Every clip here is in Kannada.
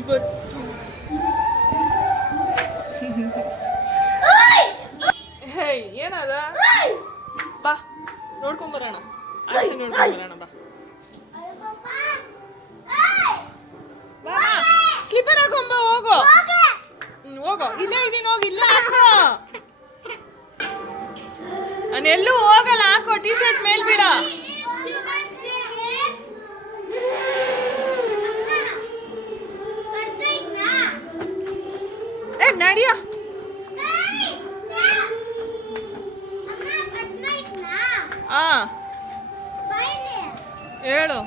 ಇವತ್ತು ಹೇ ಏನದ? ಬಾ, ನೋಡ್ಕೊಂಬರೋಣ. ಆಚೆ ನೋಡ್ಕೊಂಬರೋಣ, ಬಾ. ಬಾ ಸ್ಲಿಪ್ಪರ್ ಹಾಕೊಂಬ, ಹೋಗೋ. ಹೋಗೋ. ಇಲ್ಲೇ ಇದೀನಿ, ಹೋಗಿ, ಇಲ್ಲ ಹಾಕೋ. ನಾನು ಎಲ್ಲೂ ಹೋಗಲ್ಲ, ಹಾಕೋ ಟಿ ಶರ್ಟ್ ಮೇಲ್ ಬಿಡ. ನಡಿಯೋ ಆ ಹೇಳು.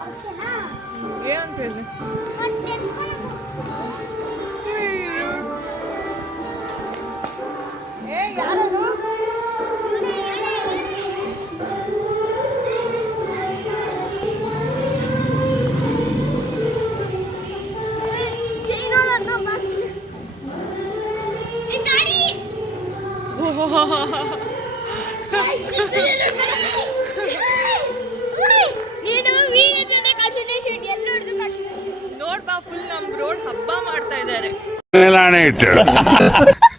ಹ್ಮ್, ಏನಂತ ಹೇಳಿ? ನೀನು ವೀಡಿಯೋದಲ್ಲಿ ಕಾನ್ಸಂಟ್ರೇಷನ್ ಎಲ್ಲ ಹೊಡೆದು ಕಾನ್ಸಂಟ್ರೇಷನ್ ನೋಡ್ ಬಾ ಫುಲ್ ನಮ್ ರೋಡ್ ಹಬ್ಬ ಮಾಡ್ತಾ ಇದ್ದಾರೆ.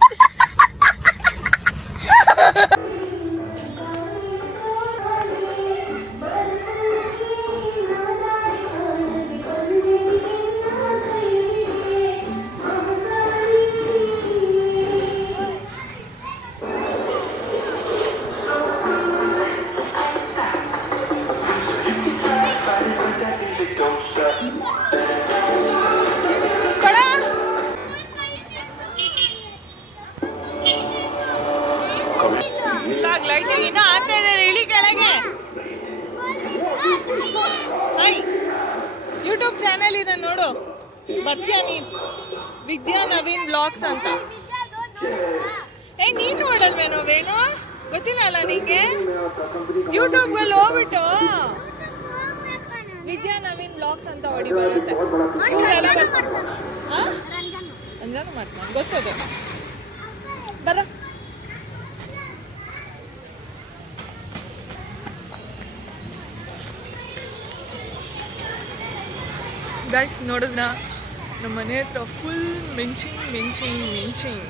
ಇನ್ನೂ ಆಗ್ತಾ ಇಳಿ ಕೆಳಗೆ. ಯೂಟ್ಯೂಬ್ ಚಾನೆಲ್ ಇದೆ ನೋಡು. ಬರ್ತೀಯ ನೀನ್? ವಿದ್ಯಾ ನವೀನ್ ಬ್ಲಾಗ್ಸ್ ಅಂತ. ಏ ನೀನ್ ನೋಡಲ್ವೇನೋ ವೇಣು ಗೊತ್ತಿಲ್ಲ ಅಲ್ಲ ನಿಂಗೆ? ಯೂಟ್ಯೂಬ್ಗಲ್ಲಿ ಹೋಗ್ಬಿಟ್ಟು ವಿದ್ಯಾ ನವೀನ್ ಬ್ಲಾಗ್ಸ್ ಅಂತ ಹೊಡಿ ಬರುತ್ತೆ. ಅಂಜಾನು ಮಾಡ್ತಾನೆ. ಗೊತ್ತದೆ. ಬರ. ಗೈಸ್ ನೋಡಿದ್ನ? ನಮ್ಮ ಮನೆ ಹತ್ರ ಫುಲ್ ಮೆಣಸಿನ್ ಮೆಣಸಿನ್ ಮೆಣಸಿನ್